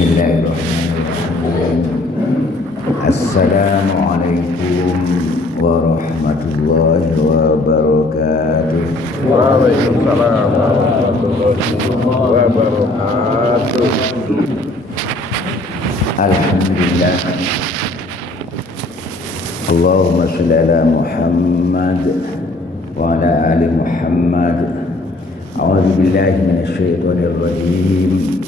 Bismillahirrahmanirrahim. Assalamualaikum warahmatullahi wabarakatuh. Waalaikumsalam warahmatullahi wabarakatuh. Alhamdulillah. Allahumma shalli ala Muhammad wa ala ali Muhammad. A'udzu billahi minasy syaithanir rajim.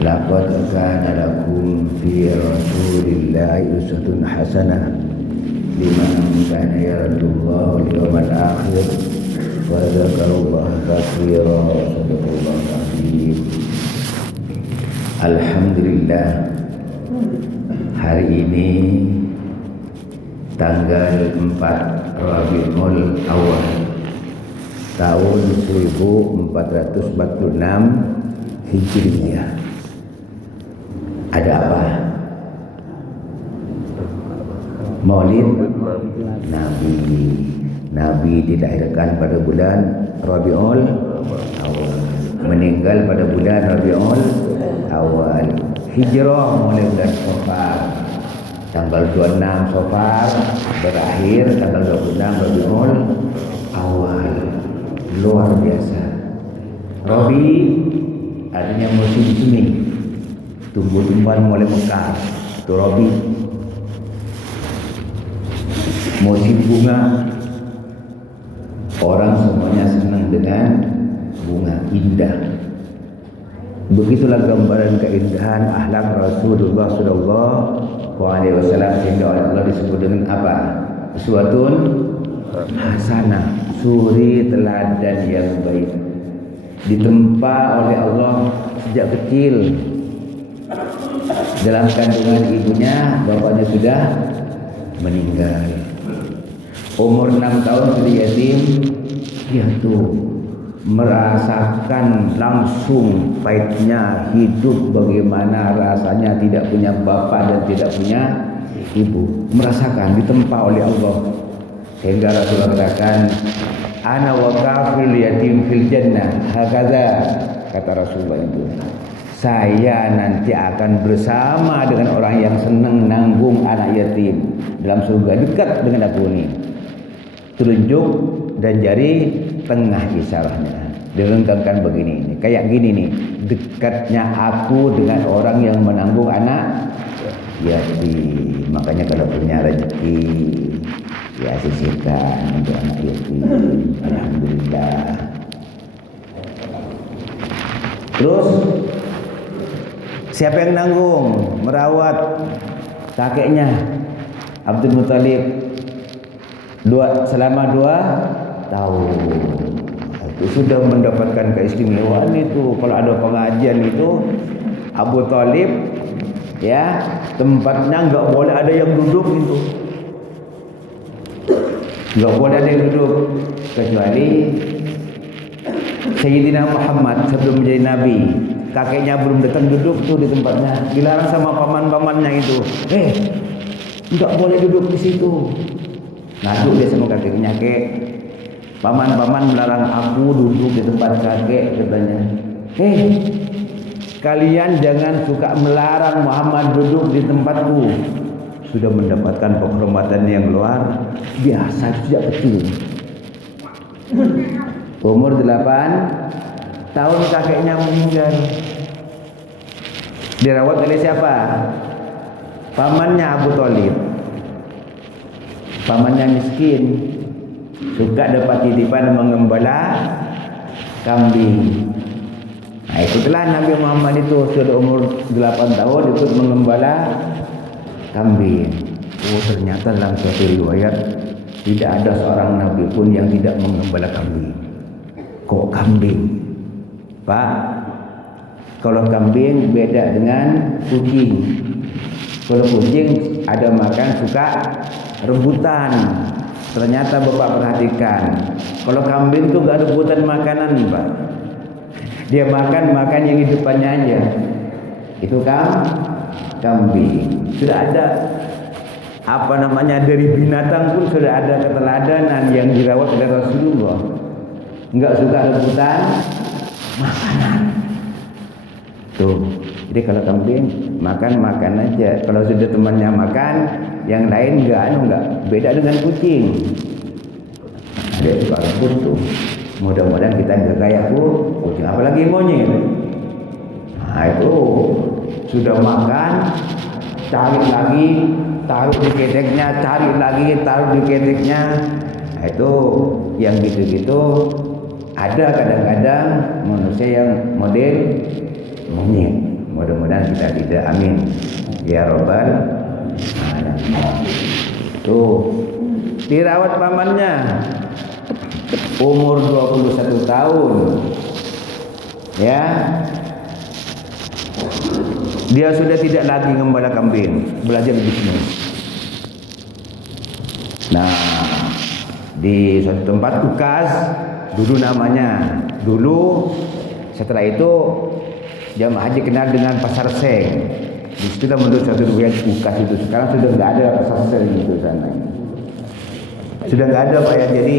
Laqad kana lakum fi Rasulillahi uswatun hasanah liman kana yarjullaha wal yawmal akhir wa dzakarallaha katsiran. Shadaqallahul azim. Alhamdulillah, hari ini tanggal 4 Rabiul Awal tahun 1446 Hijriah. Ada apa? Maulid Nabi. Nabi dilahirkan pada bulan Rabiul Awal, meninggal pada bulan Rabiul Awal. Hijrah mulai bulan Safar, tanggal 26 Safar, berakhir tanggal 26 Rabiul Awal. Luar biasa. Rabi artinya musim semi, tumbuh-tumbuhan mulai mekar. Itu Rabi. Musim bunga, orang semuanya senang dengan bunga indah. Begitulah gambaran keindahan akhlak Rasulullah sallallahu alaihi wasallam, sehingga Allah disebut dengan apa? Uswatun hasanah, suri teladan yang baik. Ditempa oleh Allah sejak kecil. Dalam kandungan ibunya, bapaknya sudah meninggal. Umur 6 tahun sudah yatim. Dia tuh merasakan langsung pahitnya hidup, bagaimana rasanya tidak punya bapak dan tidak punya ibu. Merasakan, ditempa oleh Allah. Sehingga Rasulullah katakan, ana wa kafil yatim fil jannah. Hakaza, kata Rasulullah itu. Saya nanti akan bersama dengan orang yang senang nanggung anak yatim dalam surga, dekat dengan aku ini. Telunjuk dan jari tengah isyaratnya dilengkapkan begini, kayak gini nih, dekatnya aku dengan orang yang menanggung anak yatim. Makanya kalau punya rezeki ya sisihkan untuk anak yatim. Alhamdulillah. Terus siapa yang nanggung merawat kakeknya Abdul Muthalib selama 2 tahun? Itu sudah mendapatkan keistimewaan itu. Kalau ada pengajian itu Abu Thalib ya, tempatnya enggak boleh ada yang duduk itu. Enggak boleh ada yang duduk kecuali Sayyidina Muhammad sebelum menjadi nabi. Kakeknya belum datang duduk tuh di tempatnya. Dilarang sama paman-pamannya itu. Enggak boleh duduk di situ. Ngaduk dia sama kakeknya, kek, paman-paman melarang aku duduk di tempat kakek, katanya. Kalian jangan suka melarang Muhammad duduk di tempatku. Sudah mendapatkan penghormatan yang luar biasa sejak kecil. Umur 8 tahun kakeknya meninggal. Dirawat oleh siapa? Pamannya Abu Thalib. Pamannya miskin, suka dapat titipan mengembala kambing. Nah, itulah Nabi Muhammad itu sudah umur 8 tahun ikut mengembala kambing. Ternyata dalam suatu riwayat tidak ada seorang nabi pun yang tidak mengembala kambing. Kok kambing? Pak, kalau kambing beda dengan kucing. Kalau kucing ada makan suka rebutan. Ternyata Bapak perhatikan, kalau kambing itu gak rebutan makanan, Pak. Dia makan yang di depannya aja. Itu kambing. Sudah ada dari binatang pun sudah ada keteladanan yang dirawat oleh Rasulullah. Enggak suka rebutan makanan. Tuh, Jadi kalau kambing makan aja. Kalau sudah temannya makan, yang lain enggak beda dengan kucing. Ada juga rembut tuh. Mudah-mudahan kita enggak kayak kucing, apalagi monyet. Nah itu sudah makan, cari lagi, taruh di keteknya, cari lagi, taruh di keteknya. Nah, itu yang gitu-gitu. Ada kadang-kadang manusia yang model monyet. Mudah-mudahan kita tidak, amin ya robbal alamin. Tuh dirawat pamannya umur 21 tahun ya, dia sudah tidak lagi gembala kambing, belajar bisnis. Nah di suatu tempat Ukas dulu namanya, setelah itu jamaah haji kenal dengan Pasar Seng. Di situ menurut satu riwayat Ukas itu. Sekarang sudah nggak ada Pasar Seng itu sana. Sudah nggak ada Pak ya, jadi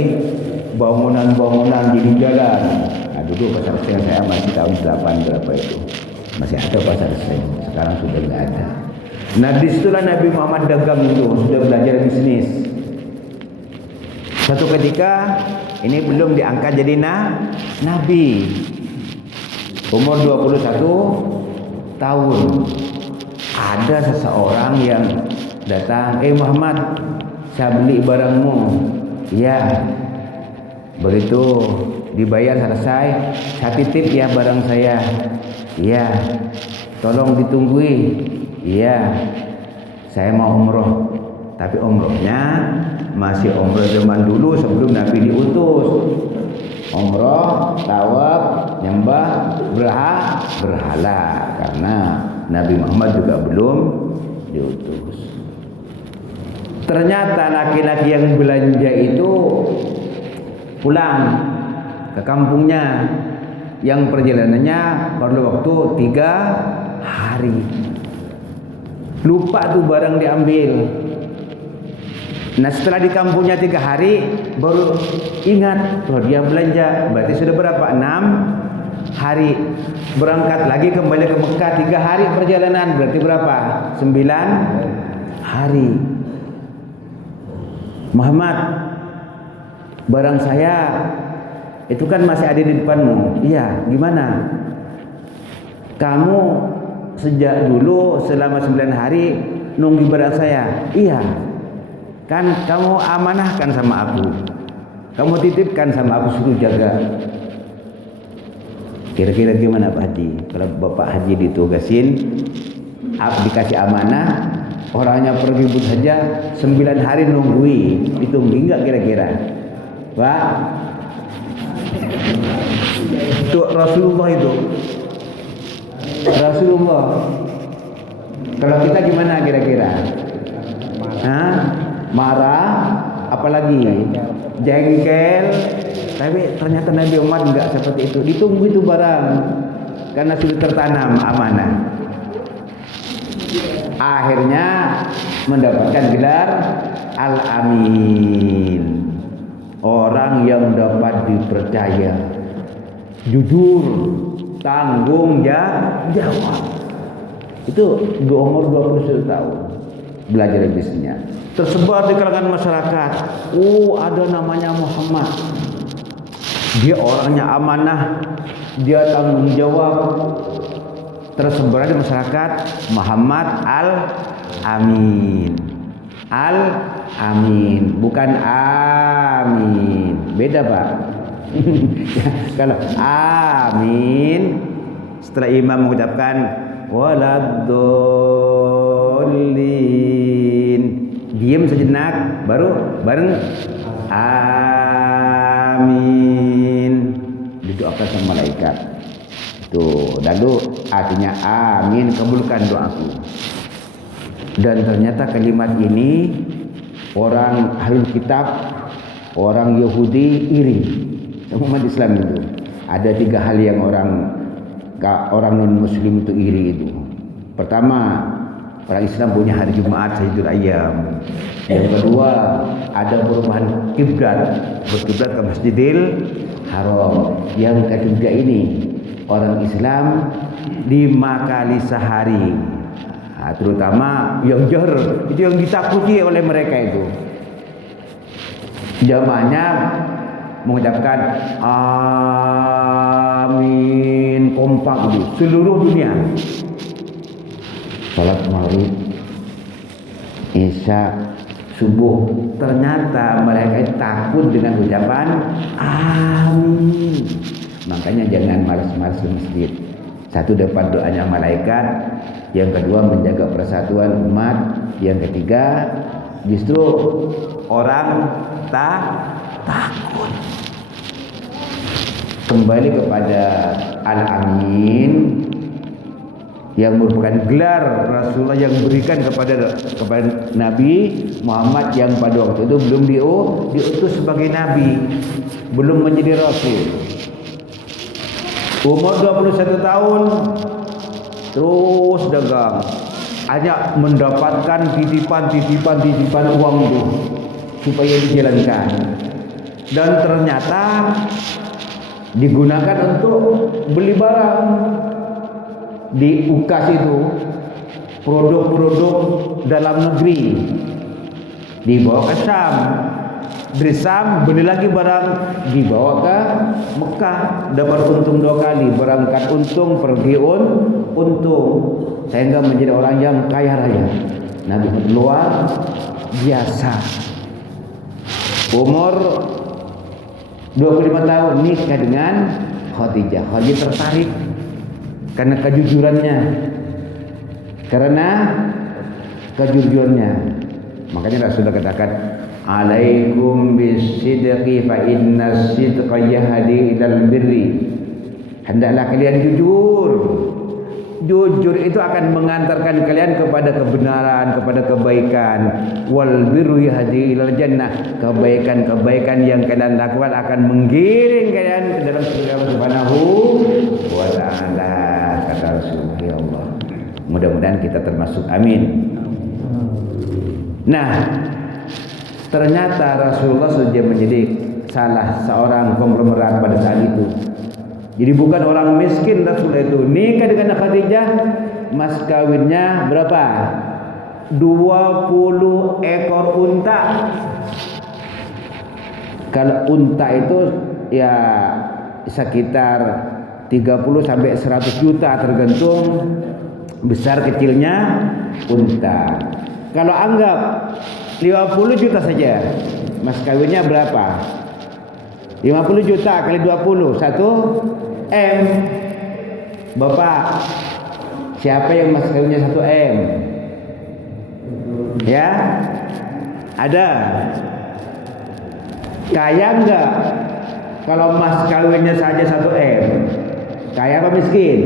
bangunan-bangunan di jalan. Nah dulu Pasar Seng saya masih tahun 8 berapa itu. Masih ada Pasar Seng. Sekarang sudah nggak ada. Nah disitulah Nabi Muhammad dagang itu, sudah belajar bisnis. Satu ketika ini belum diangkat jadi nabi. Umur 21 tahun. Ada seseorang yang datang, Muhammad, saya beli barangmu. Iya. Begitu dibayar selesai, saya titip ya barang saya. Iya. Tolong ditunggui. Iya. Saya mau umroh. Tapi umrohnya masih umroh zaman dulu sebelum Nabi diutus. Umroh, tawaf, nyembah berhala, karena Nabi Muhammad juga belum diutus. Ternyata laki-laki yang belanja itu pulang ke kampungnya, yang perjalanannya perlu waktu 3 hari. Lupa tuh barang diambil. Nah setelah di kampungnya 3 hari baru ingat, oh dia belanja, berarti sudah berapa? 6 hari. Berangkat lagi kembali ke Mekah 3 hari perjalanan, berarti berapa? 9 hari. Muhammad, barang saya itu kan masih ada di depanmu. Iya, gimana? Kamu sejak dulu selama 9 hari nunggu barang saya. Iya. Kan kamu amanahkan sama aku, kamu titipkan sama aku, suruh jaga. Kira-kira gimana Pak Haji? Kalau Bapak Haji ditugasin, dikasih amanah, orangnya pergi but saja 9 hari nunggui, ditunggu enggak kira-kira? Pak, itu Rasulullah itu. Rasulullah. Kalau kita gimana kira-kira? Hah? Marah, apalagi jengkel. Tapi ternyata Nabi Muhammad enggak seperti itu. Ditunggu itu barang karena sudah tertanam amanah. Akhirnya mendapatkan gelar Al-Amin, orang yang dapat dipercaya, jujur, tanggung jawab. Itu di umur 21 tahun belajar bisnisnya. Tersebar di kalangan masyarakat. Oh, ada namanya Muhammad. Dia orangnya amanah, dia tanggung jawab. Tersebar di masyarakat Muhammad Al-Amin. Al-Amin, bukan Amin. Beda, Pak. Kalau Amin, setelah imam mengucapkan waladdallin, diam sejenak, baru bareng amin, didoakan sama malaikat. Tuh, lalu artinya amin, kabulkan doaku. Dan ternyata kalimat ini orang ahlul kitab, orang Yahudi iri sama umat Islam itu. Ada 3 hal yang orang non muslim itu iri itu. Pertama, orang Islam punya hari Jumat Sayyidul Ayyam. Yang kedua, ada perubahan kiblat, berkiblat ke Masjidil Haram. Yang ketiga ini, orang Islam 5 kali sehari. Terutama yang jahar, itu yang ditakuti oleh mereka itu. Jamaahnya mengucapkan amin kompak itu seluruh dunia. Salat maghrib, isya, subuh, ternyata mereka takut dengan ucapan amin. Makanya jangan malas-malas ke masjid. Satu, dapat doanya malaikat. Yang kedua, menjaga persatuan umat. Yang ketiga, justru orang takut. Kembali kepada Al-Amin yang merupakan gelar Rasulullah yang berikan kepada Nabi Muhammad yang pada waktu itu belum diutus sebagai Nabi, belum menjadi Rasul. Umur 21 tahun terus dagang, hanya mendapatkan titipan uang itu supaya dijalankan, dan ternyata digunakan untuk beli barang di UKAS itu, produk-produk dalam negeri dibawa ke Syam. Dari Syam beli lagi barang, dibawa ke Mekah, dapat untung 2 kali, berangkat untung, pergi untung, sehingga menjadi orang yang kaya raya. Nabi luar biasa. Umur 25 tahun nikah dengan Khadijah. Khadijah tertarik karena kejujurannya. Makanya Rasulullah katakan, alaikum bisidqi fa inna sidqa yahdi ilal birri. Hendaklah kalian jujur. Jujur itu akan mengantarkan kalian kepada kebenaran, kepada kebaikan. Wal birru yahdi ilal jannah. Kebaikan-kebaikan yang kalian lakukan akan menggiring kalian ke dalam surga Allah Subhanahu wa taala, kata Rasulullah. Ya Allah, mudah-mudahan kita termasuk, amin. Nah, ternyata Rasulullah sudah menjadi salah seorang konglomerat pada saat itu. Jadi bukan orang miskin Rasulullah itu. Nikah dengan Khadijah, mas kawinnya berapa? 20 ekor unta. Kalau unta itu ya sekitar 30 sampai 100 juta tergantung besar kecilnya unta. Kalau anggap 50 juta saja, mas kawinnya berapa? 50 juta kali 20, 1 M. Bapak, siapa yang mas kawinnya 1 M? Ya? Ada? Kaya enggak? Kalau mas kawinnya saja 1 M, kaya apa miskin?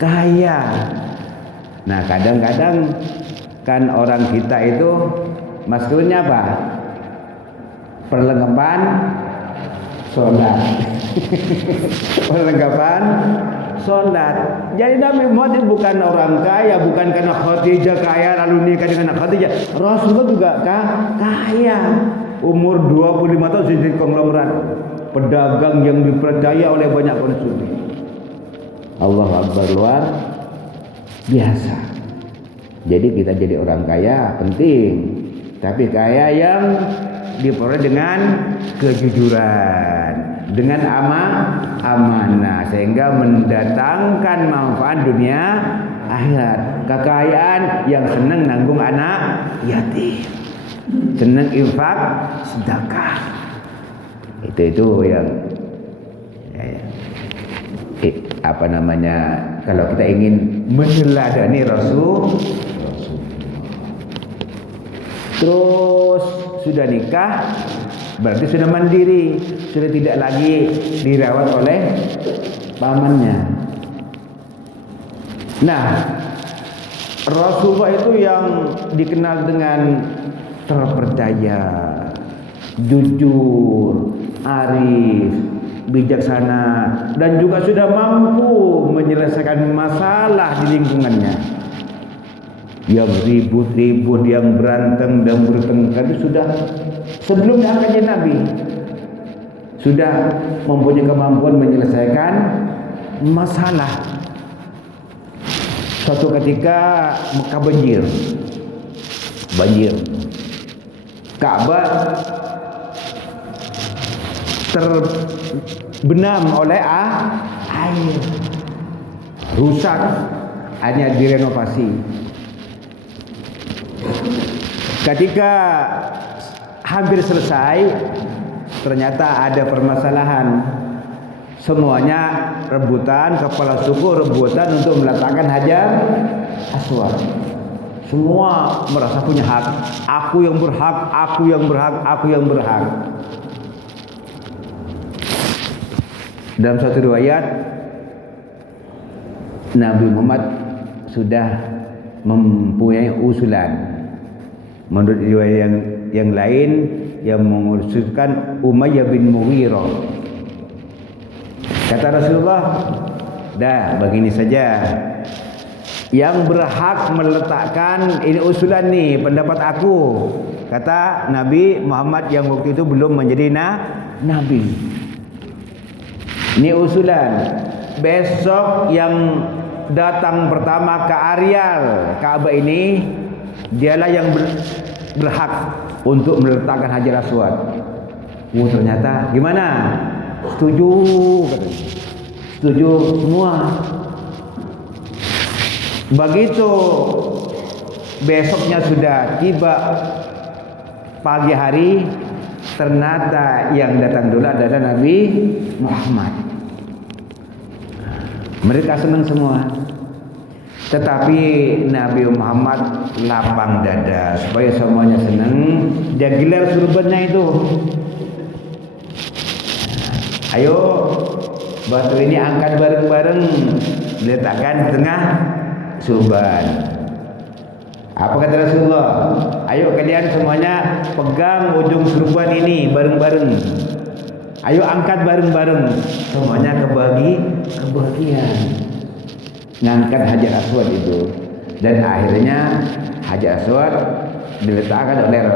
Kaya. Nah, kadang-kadang kan orang kita itu mas kawinnya apa? Perlengkapan sholat. Perlengkapan sholat. Jadi Nabi Muhammad bukan orang kaya, bukan karena Khadijah kaya lalu nikah dengan Khadijah. Rasulullah juga kaya. Umur 25 tahun jadi konglomerat, pedagang yang dipercaya oleh banyak konsumen. Allah Akbar, luar biasa. Jadi kita jadi orang kaya penting, tapi kaya yang diperoleh dengan kejujuran, dengan amanah, sehingga mendatangkan manfaat dunia akhirat. Kekayaan yang senang nanggung anak yatim, senang infak sedekah, itu yang apa namanya, kalau kita ingin meneladani Rasul. Terus sudah nikah, berarti sudah mandiri, sudah tidak lagi dirawat oleh pamannya. Nah, Rasulullah itu yang dikenal dengan terpercaya, jujur, arif, bijaksana, dan juga sudah mampu menyelesaikan masalah di lingkungannya. Yang ribut-ribut, yang berantem dan bertengkar itu sudah sebelum diangkatnya Nabi, sudah mempunyai kemampuan menyelesaikan masalah. Suatu ketika Mekah banjir. Ka'bah terbenam oleh air, rusak, hanya direnovasi. Ketika hampir selesai, ternyata ada permasalahan. Semuanya rebutan, kepala suku rebutan untuk meletakkan Hajar Aswad. Semua merasa punya hak. Aku yang berhak, aku yang berhak, aku yang berhak. Dalam satu riwayat, Nabi Muhammad sudah mempunyai usulan. Menurut riwayat yang lain yang mengusulkan Umayyah bin Mughirah. Kata Rasulullah, dah begini saja, yang berhak meletakkan ini usulan nih, pendapat aku. Kata Nabi Muhammad yang waktu itu belum menjadi nabi. Ini usulan. Besok yang datang pertama ke areal Ka'bah ini, dialah yang berhak untuk meletakkan Hajar Aswad. Ternyata gimana? Setuju, setuju semua. Begitu besoknya sudah tiba pagi hari, ternyata yang datang dulu adalah Nabi Muhammad. Mereka senang semua. Tetapi Nabi Muhammad lapang dada supaya semuanya senang. Dia gelar surbannya itu. Ayo, batu ini angkat bareng-bareng, letakkan di tengah surban. Apa kata Rasulullah? Ayo kalian semuanya pegang ujung surban ini bareng-bareng. Ayo angkat bareng-bareng. Semuanya kebagian. Ngangkat Hajar Aswad itu. Dan akhirnya Hajar Aswad diletakkan oleh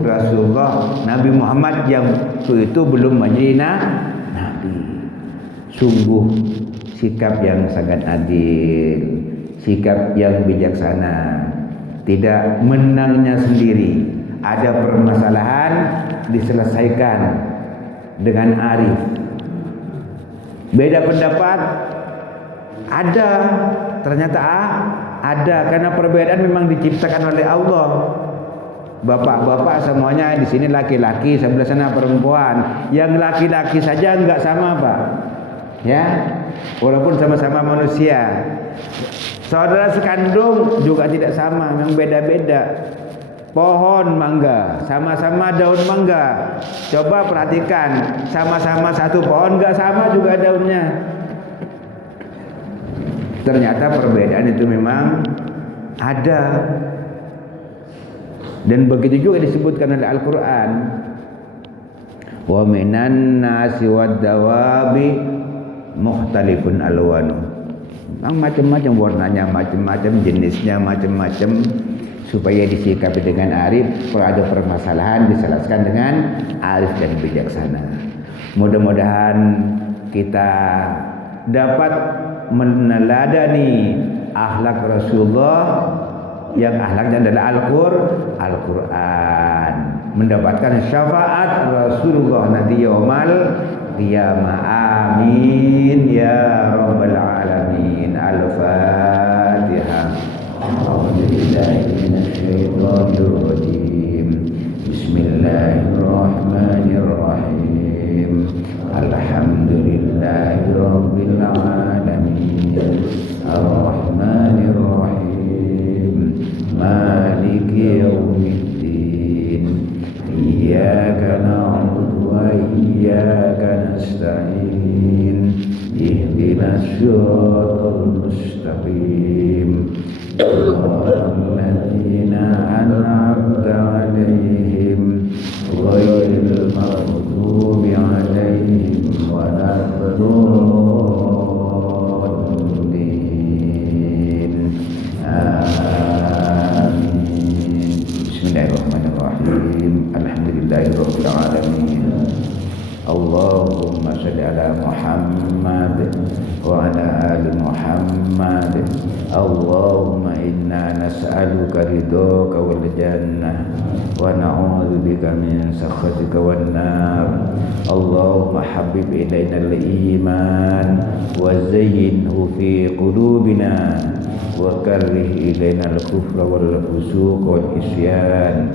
Rasulullah Nabi Muhammad yang itu belum menjadi nabi. Sungguh sikap yang sangat adil, sikap yang bijaksana, tidak menangnya sendiri. Ada permasalahan diselesaikan dengan arif. Beda pendapat ada, ternyata ada, karena perbedaan memang diciptakan oleh Allah. Bapak-bapak semuanya di sini laki-laki, sebelah sana perempuan. Yang laki-laki saja enggak sama, Pak. Ya, walaupun sama-sama manusia. Saudara sekandung juga tidak sama, memang beda-beda. Pohon mangga, sama-sama daun mangga. Coba perhatikan, sama-sama satu pohon enggak sama juga daunnya. Ternyata perbedaan itu memang ada. Dan begitu juga disebutkan oleh Al-Quran. Wa minan nasi wad dawabi mukhtalifun alwanu. Macam-macam warnanya, macam-macam jenisnya, macam-macam, supaya disikapi dengan arif. Kalau ada permasalahan diselesaikan dengan arif dan bijaksana. Mudah-mudahan kita dapat meneladani akhlak Rasulullah, yang akhlaknya adalah Al-Quran, mendapatkan syafaat Rasulullah nanti yaumal qiyamah. Amin ya rabbal alamin. Al-Fatihah. Bismillahirrahmanirrahim. Alhamdulillahi rabbil alamin. Ar-Rahmanirrahim. Maliki yaumiddin. Iyyaka na'budu wa iyyaka nasta'in. Ihdinas siratal mustaqim. Shiratal ladzina an'amta 'alaihim ghairil maghdubi 'alaihim waladdallin. Amin. Bismillahirrahmanirrahim. Alhamdulillahirabbil alamin. Allahumma shalli ala Muhammad وعلى آل محمد اللهم إنا نسألك رضاك والجنة ونعوذ بك من سخطك والنار اللهم حبب إلينا الإيمان وزينه في قلوبنا وكره إلينا الكفر والفسوق والعصيان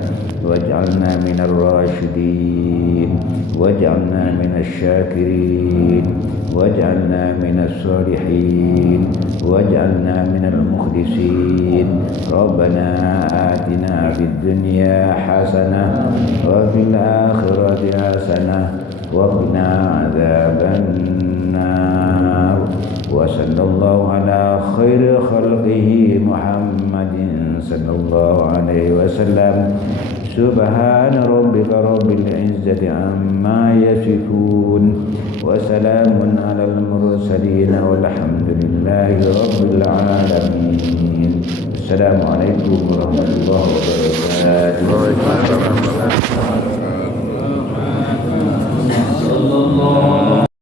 واجعلنا من الراشدين واجعلنا من الشاكرين واجعلنا من الصالحين واجعلنا من المخلصين ربنا آتنا في الدنيا حسنة وفي الآخرة حسنة وقنا عذاب النار وصلى الله على خير خلقه محمد صلى الله عليه وسلم سبحان ربك رب العزة عما يصفون وسلام على المرسلين والحمد لله رب العالمين. السلام عليكم ورحمة الله وبركاته.